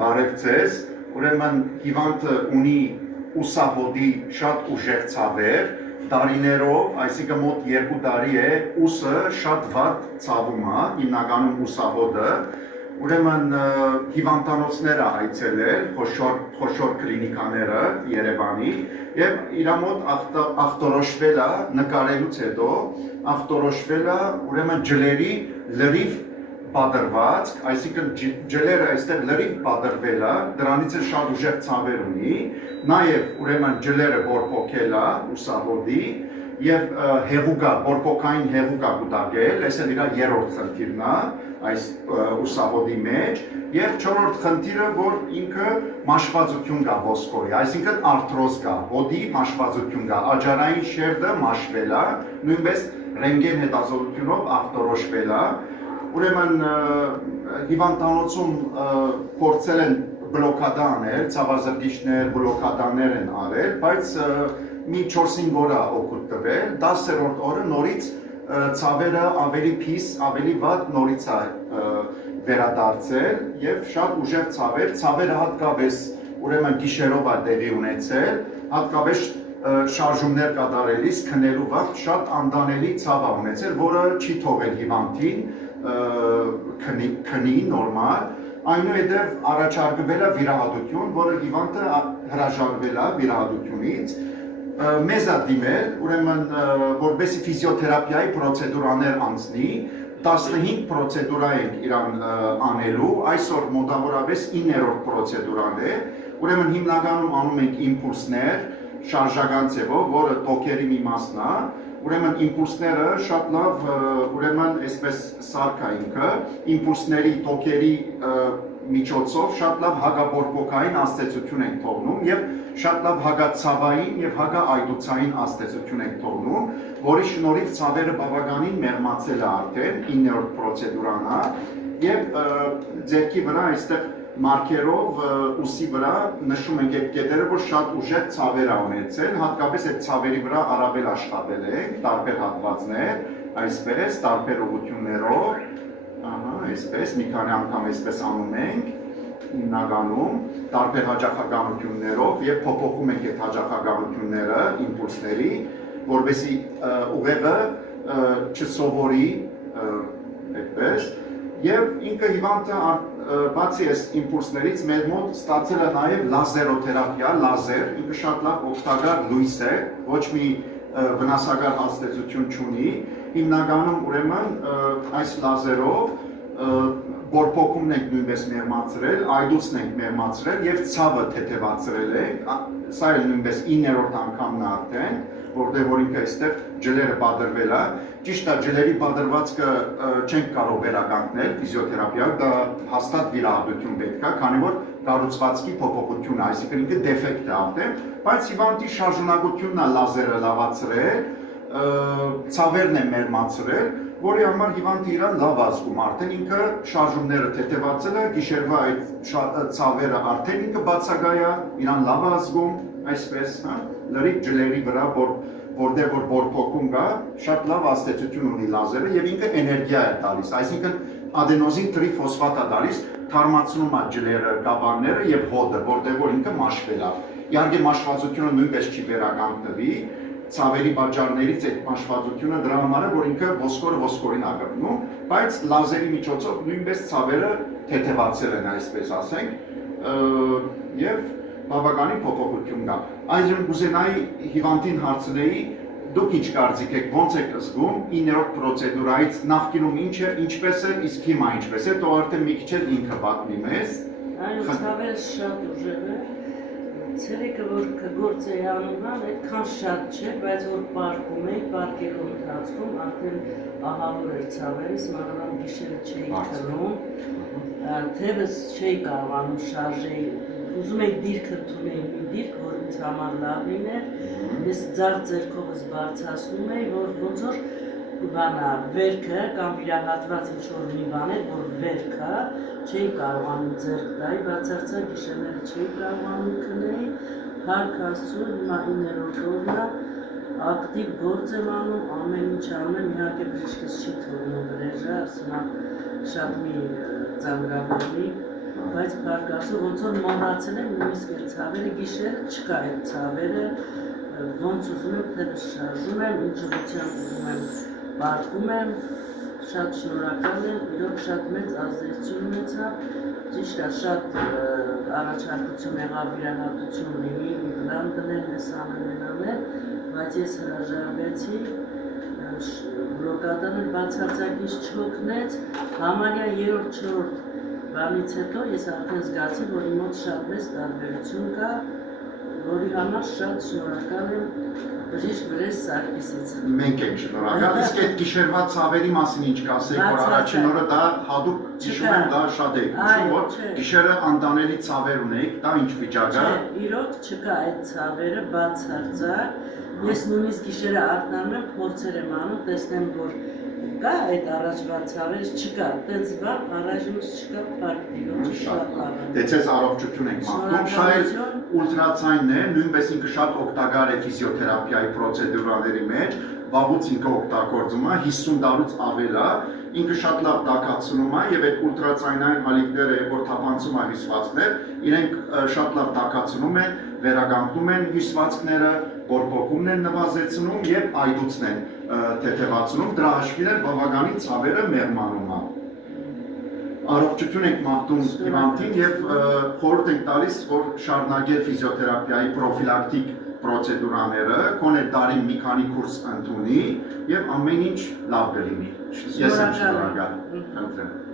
բարև ձեզ, ուրեմն հիվանդը ունի ուսահոդի շատ ուժեղ ցավեր, տարիներով, այսինքն մոտ 2 տարի է, ուսը շատ վատ ցավում է, հիմնականում ուսահոդը, ուրեմն հիվանդանոցները այցելել, խոշոր կլինիկաները Երևանի եւ իր մոտ ախտորոշվել է նկարելուց հետո, ախտորոշվել է ուրեմն ջլերի լրիվ պատրված, այսինքն ջլերը այստեղ լրիվ պատրվել է, դրանից է շատ ուժեղ ցավեր ունի, նաև ուրեմն ջլերը բորբոքել է ուսահոդի եւ հեղուկա, բորբոքային հեղուկա կուտակել, այս էլ իր երրորդ խնդիրն է այս ուսահոդի մեջ եւ չորրորդ խնդիրը, որ ինքը մաշվածություն կա ոսկորի, այսինքն արթրոզ կա, հոդի մաշվածություն կա, աջարային շերտը մաշվել է, նույնպես ռենտգեն հետազոտությունով ախտորոշվել է, ուրեմն հիվանդանոցում փորձել են բլոկադա անել, ցավազրկիչներ, բլոկադաներ են արել, բայց մի 4-5 օր է օգուտ տվել, 10-րդ օրը նորից ցավերը ավելի փիս, ավելի վատ նորից է վերադարձել եւ շատ ուժեղ ցավերը հատկապես ուրեմն գիշերով է տեղի ունեցել, հատկապես շարժումներ կատարելիս քնելու վաղ շատ անդանելի ցավ է ունեցել, որը չի թողել հիվանդին քնի նորմալ, այնուհետև առաջարկվել է վիրահատություն, որը հիվանդը հրաժարվել է վիրահատությունից, մեզ է դիմել, ուրեմն որպեսզի ֆիզիոթերապիայի պրոցեդուրաներ անցնի, 15 պրոցեդուրա ենք իրան անելու, այսօր մոտավորապես 9-րդ պրոցեդուրան է, ուրեմն հիմնականում անում ենք իմպուլսներ, շարժական ձևով, որը տոկերի մի մասն է, ուրեմն իմպուլսները շատ լավ, ուրեմն այսպես սարք է ինքը, իմպուլսների տոկերի միջոցով շատ լավ հագաբորբոքային ազդեցություն ենք թողնում եւ շատ լավ հագացավային եւ հագաայդուցային ազդեցություն ենք թողնում, որի շնորհիվ ցավերը բավականին մեղմացել է արդեն 9-րդ պրոցեդուրան է եւ ձեռքի վրա այստեղ մարկերով ուսի վրա նշում ենք այդ կետերը, որ շատ ուժեղ ցավեր է ունեցել, հատկապես այդ ցավերի վրա առավել աշխատել ենք, տարբեր հատվածներ, այսպես, տարբեր ուղղություններով, այսպես, մի քանի անգամ այսպես անում ենք, հիմնականում, տարբեր հաճախականություններով եւ փոփոխում ենք այդ հաճախականությունները, իմպուլսների, որպեսզի ուղեղը չսովորի, այդպես, եւ ինքը հիվանդը բացի այս իմպուլսներից մեր մոտ ստացել է նաև լազերոթերապիա, լազեր, ինքը շատ լավ օգտակար լույս է, ոչ մի վնասակար ազդեցություն չունի, հիմնականում ուրեմն այս լազերով բորբոքումն ենք նույնպես մեղմացրել, այդուցն ենք մեղմացրել եւ ցավը թեթևացրել ենք, սա էլ նույնպես 9-րդ անգամն է արդեն, որտեղ որ ինքը այստեղ ջլերը բادرվել է, ճիշտ է ջլերի բادرվածքը չենք կարող վերականգնել ֆիզիոթերապիայով, դա հաստատ վիրահատություն պետք է, քանի որ կառուցվածքի փոփոխություն է, այսինքն ինքը դեֆեկտ է արդեն, բայց հիվանդի շարժունակությունն է լազերը լավացրել, ցավերն է մեղմացրել, որի համար հիվանդը իրան լավ ազգում, արդեն ինքը շարժումները թեթևացել է, գիշերվա այդ ցավերը արդեն ինքը բացակայ է, իրան լավ ազգում, այսպես, լրիվ ջլերի վրա, որտեղ որ բորբոքում կա, շատ լավ ազդեցություն ունի լազերը եւ ինքը էներգիա է տալիս, այսինքն ադենոզին տրիֆոսֆատ է տալիս, թարմացնում է ջլերը, գաբանները եւ հոդը, որտեղ որ ինքը մաշվել է։ Իհարկե մաշվածությունը նույնպես չի վերականգնվի, ցավերի պատճառներից այդ մաշվածությունը դրա համար է, որ ինքը ոսկորին է գտնում, բայց լազերի միջոցով նույնպես ցավերը թեթևացել են, այսպես ասենք, եւ բավականին փոփոխություն կա։ Այժմ կուզենայի հիվանդին հարցնեի, դուք ինչ կարծիք եք, ոնց եք զգում 9-րդ պրոցեդուրայից նախկինում ինչպես էր, իսկ հիմա ինչպես է, թող արդեն մի քիչ էլ ինքը պատմի մեզ։ Այո, ցավերը շատ ուժեղ է։ Ցերեկը որ գործ էի անում, այդքան շատ չէ, բայց որ պարկում էի, պարկելու ընթացքում արդեն ահավոր էր ցավերս, մանավանդ գիշերը չէի քնում, թևս չէի կարողանում շարժել, ուզում էի դիրք ընդունել մի դիրք, որ ինձ համար լավ լիներ, ես ձախ ձեռքովս բարձրացնում էի, որ ոնց որ բանա վերքը կամ վիրահատված ինչ-որ մի բան էր, որ վերքը չէի կարողանում ձեռք տայի, բացարձակ գիշերները չէի կարողանում քնել, Փառք Աստծո, հիմա 9-րդ օրն է, ակտիվ գործ եմ անում, ամեն ինչ անում, իհարկե բժիշկս չի թողնում վրեժը, ասում շատ մի ծանրաբեռնի, բայց բարգասը ոնց որ մոռացել եմ նույնիսկ այդ ցավերը գիշերը չկա այդ ցավերը ոնց ուզում եմ թե շարժում եմ ինչ ուղղությամբ ուզում եմ բարկում եմ շատ շնորհակալ եմ իրոք շատ մեծ ազդեցություն ունեցավ ճիշտ է շատ առաջարկություն եղավ վիրահատություն լինի պլան դնել մեզ անել բայց ես հրաժարվեցի բլոկադանը բացարձակից չօգնեց համարյա 3-4 բանից հետո ես արդեն զգացի որ իմ մոտ շատ մեծ տարբերություն կա որի համար շատ շնորհակալ եմ բժիշկ Վրեժ Սարգիսից Մենք ենք շնորհակալ, իսկ այդ գիշերվա ցավերի մասին ինչ կասեք, որ առաջին օրը դա հատուկ հիշում եմ, դա շատ է հիշում, որ գիշերը անտանելի ցավեր ունեիք, դա ինչ վիճակ է։ Իրոք չկա այդ ցավերը բացարձակ, ես նույնիսկ գիշերը արթնանում եմ, փորձեր եմ անում, տեսնեմ, որ կա այդ առաջվա ցավեր, չկա, տենց բան առայժմից չկա, փառք շատ լավ է։ Դե ցես առողջություն ենք մաղթում, շայել ուլտրացայնն է, նույնպես ինքը շատ օգտակար է ֆիզիոթերապիայի պրոցեդուրաների մեջ, վաղուց ինքը օգտագործում է, 50 տարուց ավել է, ինքը շատ լավ տաքացնում է եւ այդ ուլտրացայնային հալիկները, որ թափանցում է հյուսվածքներ, իրենք շատ լավ տաքացնում են, վերականգնում են հյուսվածքները, բորբոքումն են նվազեցնում եւ այդուցն են թեթևացնում, դրա հաշվին էլ բավականին ցավերը մեղմանում է։ Առողջություն ենք մաղթում հիվանդին եւ խորհուրդ ենք տալիս, որ շարունակել ֆիզիոթերապիայի պրոֆիլակտիկ պրոցեդուրաները, կոնե տարի մի քանի կուրս ընդունի եւ ամեն ինչ լավ կլինի։ Ես եմ շնորհակալ։